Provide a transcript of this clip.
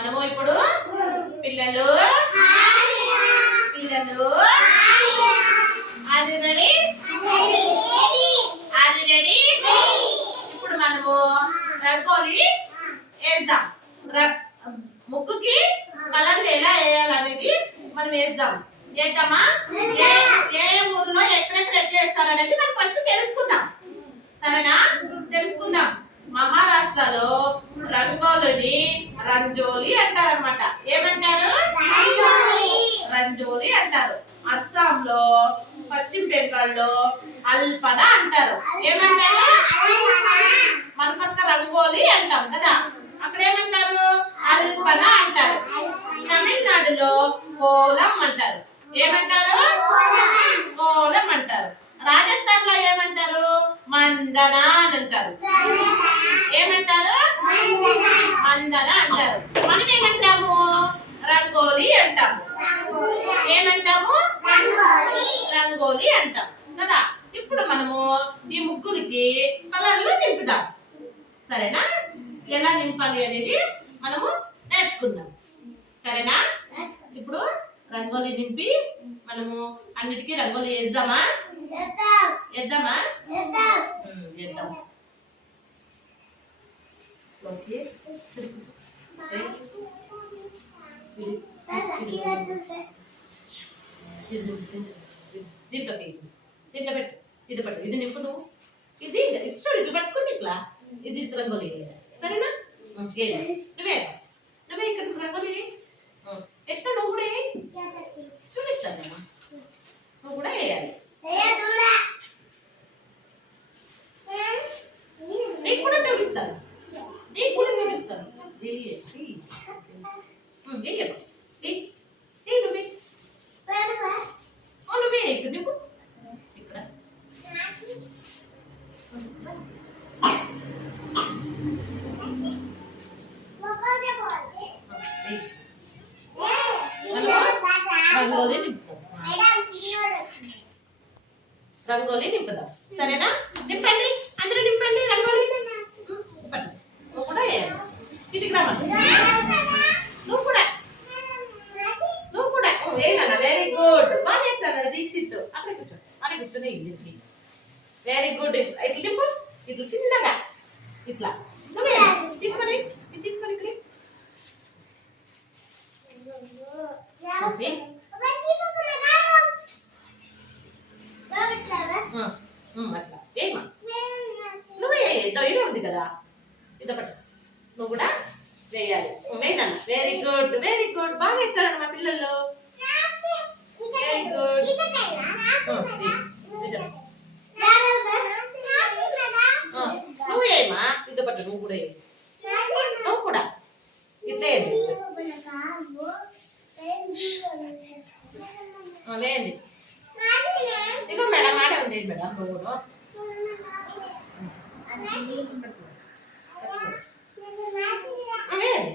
మనము ఇప్పుడు పిల్లలు పిల్లలు అది రెడీ అది రెడీ. ఇప్పుడు మనము రంగోలి వేద్దాం. ముక్కుకి కలర్లు ఎలా వేయాలనేది మనం వేద్దామా? ఏ ఊర్లో ఎక్కడెక్కడ ఎట్లా వేస్తారు అనేది మనం ఫస్ట్ తెలుసుకుందాం. సరేనా? తెలుసుకుందాం. మహారాష్ట్రలో రంగోలిని రంజోలి అంటారన్నమాట. ఏమంటారు? రంజోలి అంటారు. అస్సాంలో పశ్చిమ బెంగాల్లో అల్పన అంటారు. ఏమంటారు? మన పక్క రంగోలి అంటాం కదా, అక్కడ ఏమంటారు? అల్పన అంటారు. తమిళనాడులో కోలం అంటారు. ఏమంటారు? కోలం అంటారు. రాజస్థాన్ లో ఏమంటారు? మందన అని అంటారు. ఏమంటారు? మందన అంటారు. మనం ఏమంటాము? రంగోలి అంటాము. ఏమంటాము? రంగోలి అంటాం కదా. ఇప్పుడు మనము ఈ ముగ్గులకి కలర్లు నింపుదాం. సరేనా? ఎలా నింపాలి అనేది మనము నేర్చుకుందాం. సరేనా? ఇప్పుడు రంగోలి నింపి మనము అన్నిటికీ రంగోలి వేద్దామా? వేద్దామా? వేద్దాం. ఓకే. దీంట్లో దీంట్లో పెట్టు. ఇది పట్టు. ఇది నింపు నువ్వు. ఇది చూడు ఇట్లా పట్టుకుని ఇట్లా ఇది రంగోలి వేయాలి. సరేనా? నువ్వే నువ్వే ఇక్కడ రంగోలి ఇష్టం. నువ్వు కూడా చూపిస్తానమ్మా. నువ్వు కూడా వేయాలి. నీకు కూడా చూపిస్తాను. నీకు కూడా చూపిస్తాను. నువ్వే ఇక్కడ నువ్వు ఇక్కడ రంగోలి నింపుదాం. సరేనా? నింపండి. అందరూ నింపండి రంగోలి. నువ్వు కూడా ఇంటికి రావాలి. నువ్వు కూడా వేయాలి. Very good. బాగా వేస్తాను దీక్షిత్. అక్కడ కూర్చో. అక్కడ కూర్చొని వెరీ గుడ్. ఇట్లా నింపు. ఇట్లా చిన్నగా ఇట్లా నువ్వే తీసుకొని తీసుకొని ఇక్కడ అట్లా ఏమా నువ్వే ధైర్యం ఉంది కదా. ఇదొకటి నువ్వు కూడా వేయాలి. వేయనన్న. Very good. Very good. బాగా వేస్తారన్న మా పిల్లలు. Very good. నువ్వు ఏమా ఇదొకటి నువ్వు కూడా నువ్వు కూడా ఇట్లా వేయండి. ఇగో మేడం ఆడే ఉంది మేడం. నువ్వు కూడా వేయండి.